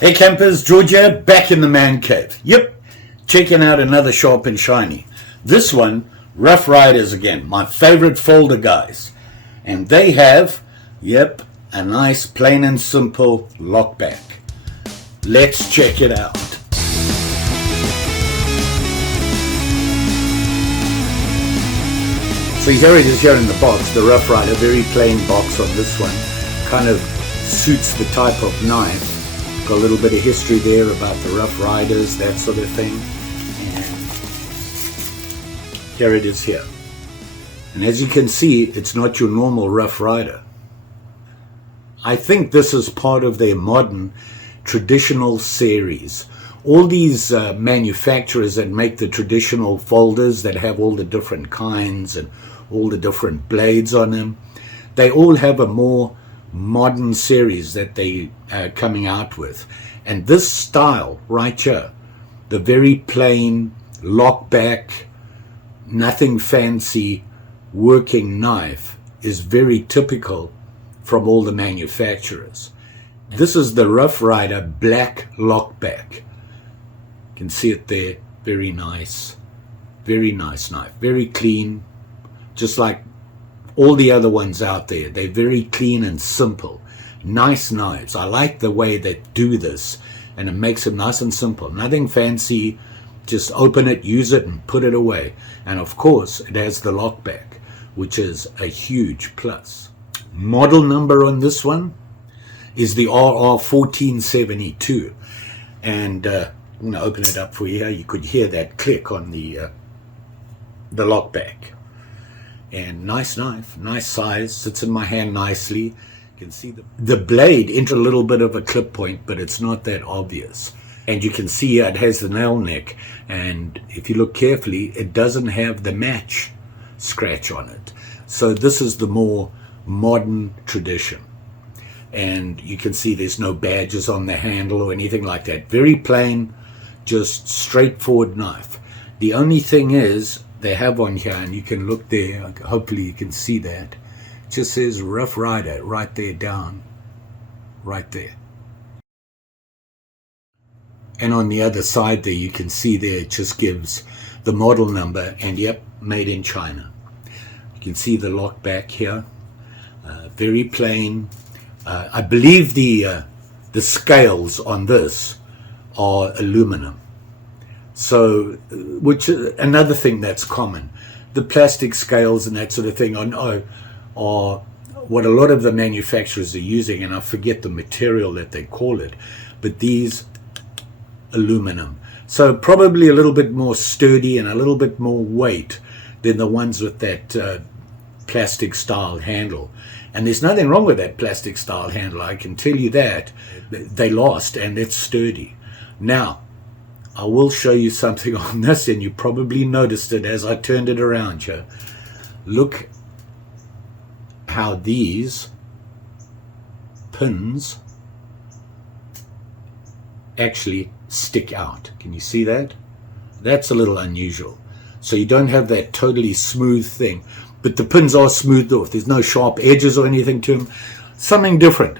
Hey campers, George here, back in the man cave. Yep, checking out another sharp and shiny. This one, Rough Riders again, my favorite folder guys. And they have, yep, a nice plain and simple lockback. Let's check it out. So here it is here in the box, the Rough Rider, very plain box on this one. Kind of suits the type of knife. Got a little bit of history there about the Rough Riders, that sort of thing. And here it is here. And as you can see, it's not your normal Rough Rider. I think this is part of their modern traditional series. All these manufacturers that make the traditional folders that have all the different kinds and all the different blades on them, they all have a more modern series that they are coming out with. And this style right here, the very plain lockback, nothing fancy working knife, is very typical from all the manufacturers. This is the Rough Rider Black Lockback. You can see it there, very nice knife, very clean, just like all the other ones out there. They're very clean and simple, nice knives. I like the way they do this, and it makes it nice and simple, nothing fancy. Just open it, use it, and put it away. And of course it has the lockback, which is a huge plus. Model number on this one is the RR1472, and I'm going to open it up for you here. You could hear that click on the lockback. And nice knife, nice size, sits in my hand nicely. You can see the blade into a little bit of a clip point, but it's not that obvious. And you can see it has the nail neck, and if you look carefully, it doesn't have the match scratch on it. So this is the more modern tradition. And you can see there's no badges on the handle or anything like that. Very plain, just straightforward knife. The only thing is, they have on here, and you can look there, hopefully you can see that, it just says Rough Rider right there down, right there. And on the other side there, you can see there, it just gives the model number, and yep, made in China. You can see the lock back here, very plain. I believe the scales on this are aluminum. So, which another thing that's common, the plastic scales and that sort of thing are what a lot of the manufacturers are using, and I forget the material that they call it, but these aluminum. So probably a little bit more sturdy and a little bit more weight than the ones with that plastic style handle. And there's nothing wrong with that plastic style handle, I can tell you that. They last, and it's sturdy. Now, I will show you something on this, and you probably noticed it as I turned it around here. Look how these pins actually stick out. Can you see that? That's a little unusual. So you don't have that totally smooth thing, but the pins are smoothed off. There's no sharp edges or anything to them. Something different,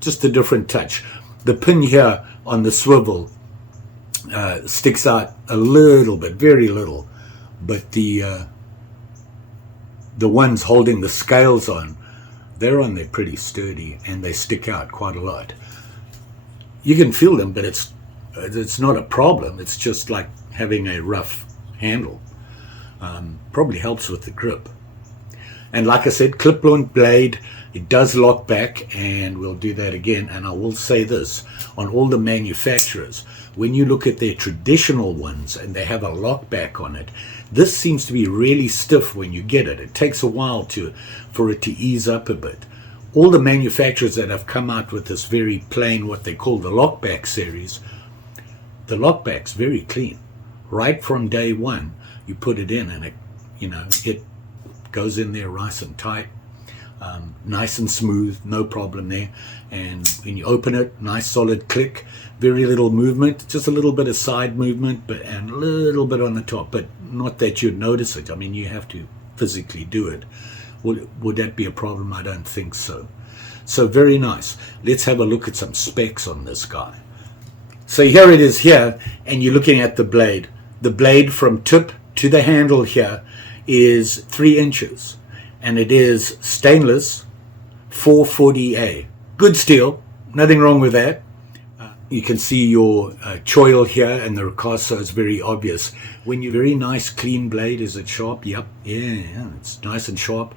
just a different touch. The pin here on the swivel sticks out a little bit, very little, but the ones holding the scales on, they're on there pretty sturdy, and they stick out quite a lot. You can feel them, but it's not a problem. It's just like having a rough handle. Probably helps with the grip. And like I said, clip-on blade, it does lock back, and we'll do that again. And I will say this, on all the manufacturers, when you look at their traditional ones and they have a lock back on it, this seems to be really stiff when you get it. It takes a while for it to ease up a bit. All the manufacturers that have come out with this very plain, what they call the lockback series, the lockback's very clean. Right from day one, you put it in, and it goes in there nice and tight, nice and smooth, no problem there. And when you open it, nice solid click, very little movement, just a little bit of side movement, and a little bit on the top, but not that you'd notice it. I mean, you have to physically do it. Would that be a problem? I don't think so. So very nice. Let's have a look at some specs on this guy. So here it is here, and you're looking at the blade. The blade from tip to the handle here is 3 inches, and it is stainless 440A. Good steel, nothing wrong with that. You can see your choil here, and the ricasso is very obvious. When you very nice clean blade, is it sharp? Yep, yeah, it's nice and sharp.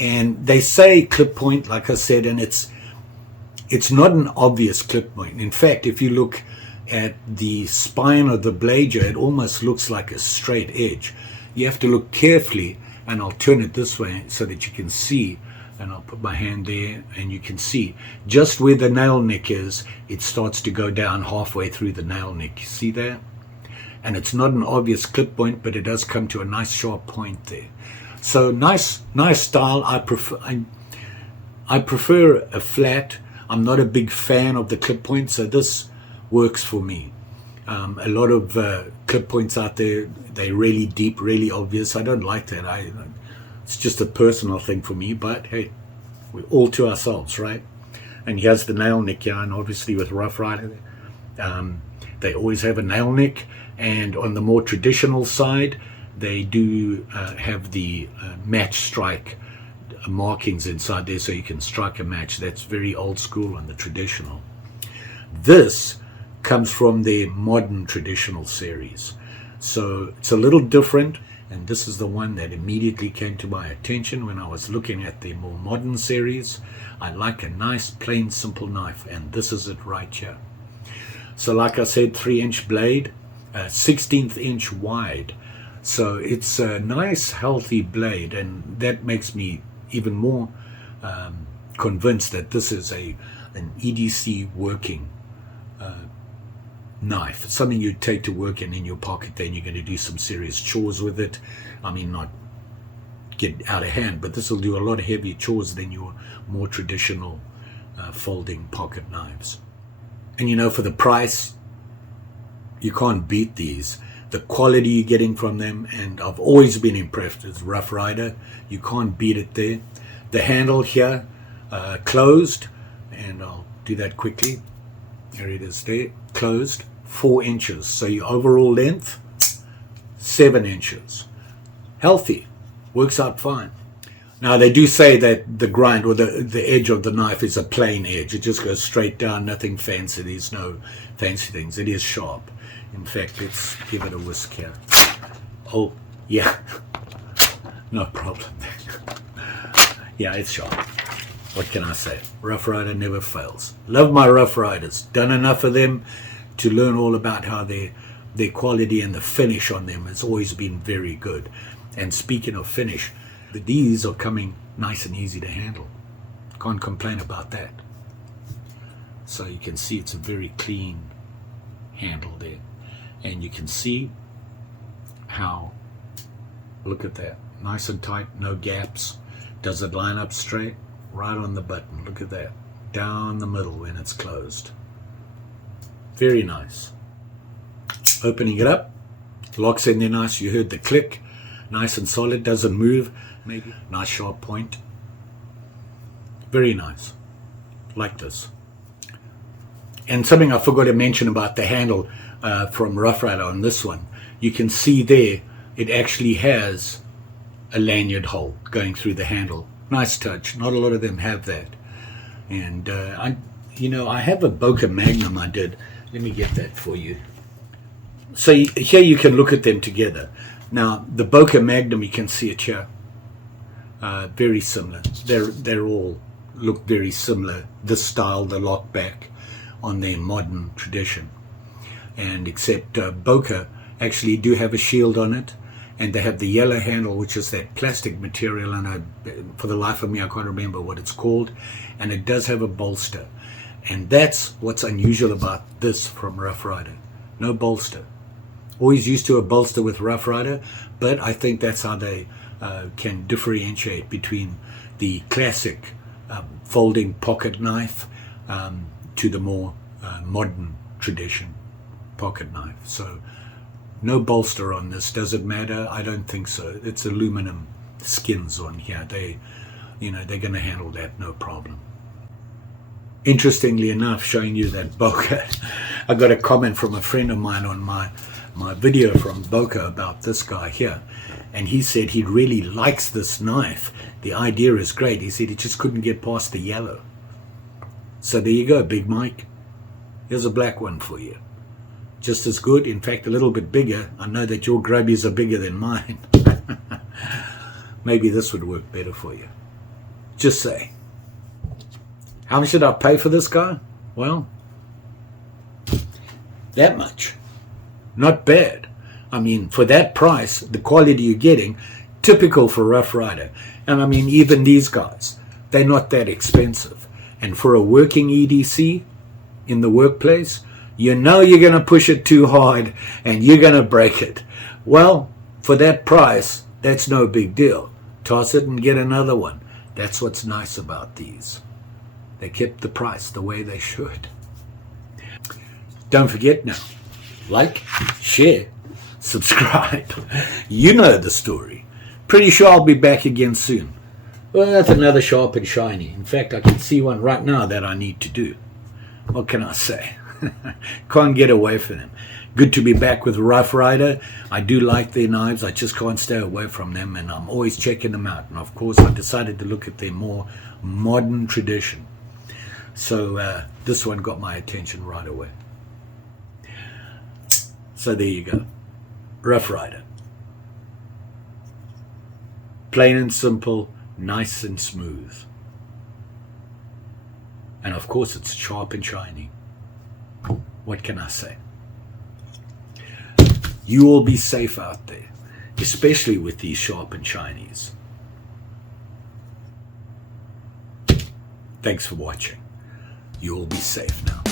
And they say clip point, like I said, and it's not an obvious clip point. In fact, if you look at the spine of the blade here, it almost looks like a straight edge. You have to look carefully, and I'll turn it this way so that you can see, and I'll put my hand there, and you can see just where the nail nick is, it starts to go down halfway through the nail nick. You see that? And it's not an obvious clip point, but it does come to a nice sharp point there. So nice style. I prefer a flat. I'm not a big fan of the clip point, so this works for me. A lot of clip points out there, they're really deep, really obvious. I don't like that. It's just a personal thing for me, but hey, we're all to ourselves, right? And here's the nail nick here, and obviously with Rough Ryder, they always have a nail nick, and on the more traditional side, they do have the match strike markings inside there, so you can strike a match. That's very old school on the traditional. This comes from the modern traditional series, so it's a little different, and this is the one that immediately came to my attention when I was looking at the more modern series. I like a nice plain simple knife, and this is it right here. So like I said, 3-inch blade, 16th inch wide, so it's a nice healthy blade, and that makes me even more convinced that this is an EDC working knife. It's something you take to work in your pocket, then you're going to do some serious chores with it. I mean, not get out of hand, but this will do a lot of heavier chores than your more traditional folding pocket knives. And you know, for the price, you can't beat these. The quality you're getting from them, and I've always been impressed with Rough Ryder. You can't beat it there. The handle here, closed, and I'll do that quickly. There it is there, closed, 4 inches. So your overall length, 7 inches. Healthy, works out fine. Now they do say that the grind or the edge of the knife is a plain edge. It just goes straight down, nothing fancy. There's no fancy things. It is sharp. In fact, let's give it a whisk here. Oh, yeah. No problem. Yeah, it's sharp. What can I say? Rough Ryder never fails. Love my Rough Riders. Done enough of them to learn all about how their quality and the finish on them has always been very good. And speaking of finish, these are coming nice and easy to handle. Can't complain about that. So you can see it's a very clean handle there. And you can see how, look at that, nice and tight, no gaps. Does it line up straight? Right on the button, look at that. Down the middle when it's closed. Very nice. Opening it up, locks in there nice, you heard the click. Nice and solid, doesn't move. Maybe nice sharp point. Very nice. Like this. And something I forgot to mention about the handle from Rough Ryder on this one. You can see there, it actually has a lanyard hole going through the handle. Nice touch. Not a lot of them have that. And I have a Boca Magnum I did. Let me get that for you. So here you can look at them together. Now the Boca Magnum, you can see it here. Very similar. They're all look very similar. This style, the lockback, on their modern tradition. And except Boca actually do have a shield on it, and they have the yellow handle, which is that plastic material, and for the life of me I can't remember what it's called, and it does have a bolster. And that's what's unusual about this from Rough Ryder. No bolster. Always used to a bolster with Rough Ryder, but I think that's how they can differentiate between the classic folding pocket knife to the more modern tradition pocket knife. So no bolster on this. Does it matter? I don't think so. It's aluminum skins on here. They're going to handle that no problem. Interestingly enough, showing you that Boca, I got a comment from a friend of mine on my video from Boca about this guy here, and he said he really likes this knife. The idea is great. He said he just couldn't get past the yellow. So there you go, Big Mike. Here's a black one for you. Just as good, in fact a little bit bigger. I know that your grubbies are bigger than mine. Maybe this would work better for you. Just say. How much did I pay for this guy? Well, that much. Not bad. I mean, for that price, the quality you're getting, typical for Rough Rider. And I mean, even these guys, they're not that expensive. And for a working EDC in the workplace, you know you're going to push it too hard and you're going to break it. Well, for that price, that's no big deal. Toss it and get another one. That's what's nice about these. They kept the price the way they should. Don't forget now, like, share, subscribe. You know the story. Pretty sure I'll be back again soon. Well, that's another sharp and shiny. In fact, I can see one right now that I need to do. What can I say? Can't get away from them. Good to be back with Rough Rider. I do like their knives. I just can't stay away from them, and I'm always checking them out. And of course, I decided to look at their more modern tradition. So this one got my attention right away. So there you go. Rough Rider. Plain and simple, nice and smooth. And of course, it's sharp and shiny. What can I say? You all be safe out there, especially with these sharp and shinies. Thanks for watching. You all be safe now.